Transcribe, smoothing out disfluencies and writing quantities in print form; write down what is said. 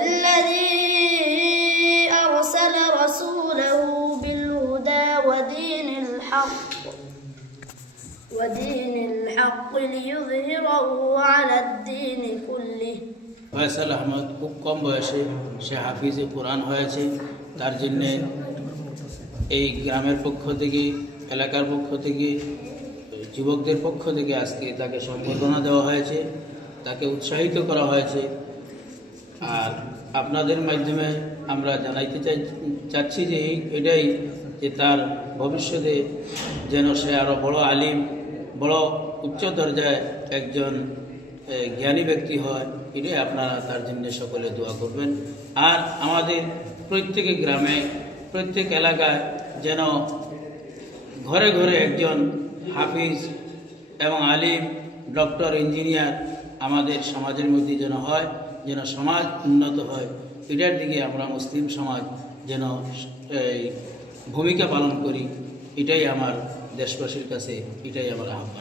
الذي أرسل رسوله بالهدى ودين الحق ليظهره على الدين كله। ফয়সাল আহমদ খুব কম বয়সে সে হাফিজে কোরআন হয়েছে। তার জন্যে এই গ্রামের পক্ষ থেকে, এলাকার পক্ষ থেকে, যুবকদের পক্ষ থেকে আজকে তাকে সম্বর্ধনা দেওয়া হয়েছে, তাকে উৎসাহিত করা হয়েছে। আর আপনাদের মাধ্যমে আমরা জানাইতে চাচ্ছি যে এটাই যে তার ভবিষ্যতে যেন সে আরও বড় আলিম, বড় উচ্চ দরজায় একজন জ্ঞানী ব্যক্তি হয়। এটাই আপনারা তার জন্য সকলে দোয়া করবেন। আর আমাদের প্রত্যেক গ্রামে, প্রত্যেক এলাকায় যেন ঘরে ঘরে একজন হাফিজ এবং আলিম, ডক্টর, ইঞ্জিনিয়ার আমাদের সমাজের মধ্যে যেন হয়, যেন সমাজ উন্নত হয়। এটার দিকে আমরা মুসলিম সমাজ যেন ভূমিকা পালন করি। এটাই আমার দেশবাসীর কাছে, এটাই আমার আহ্বান।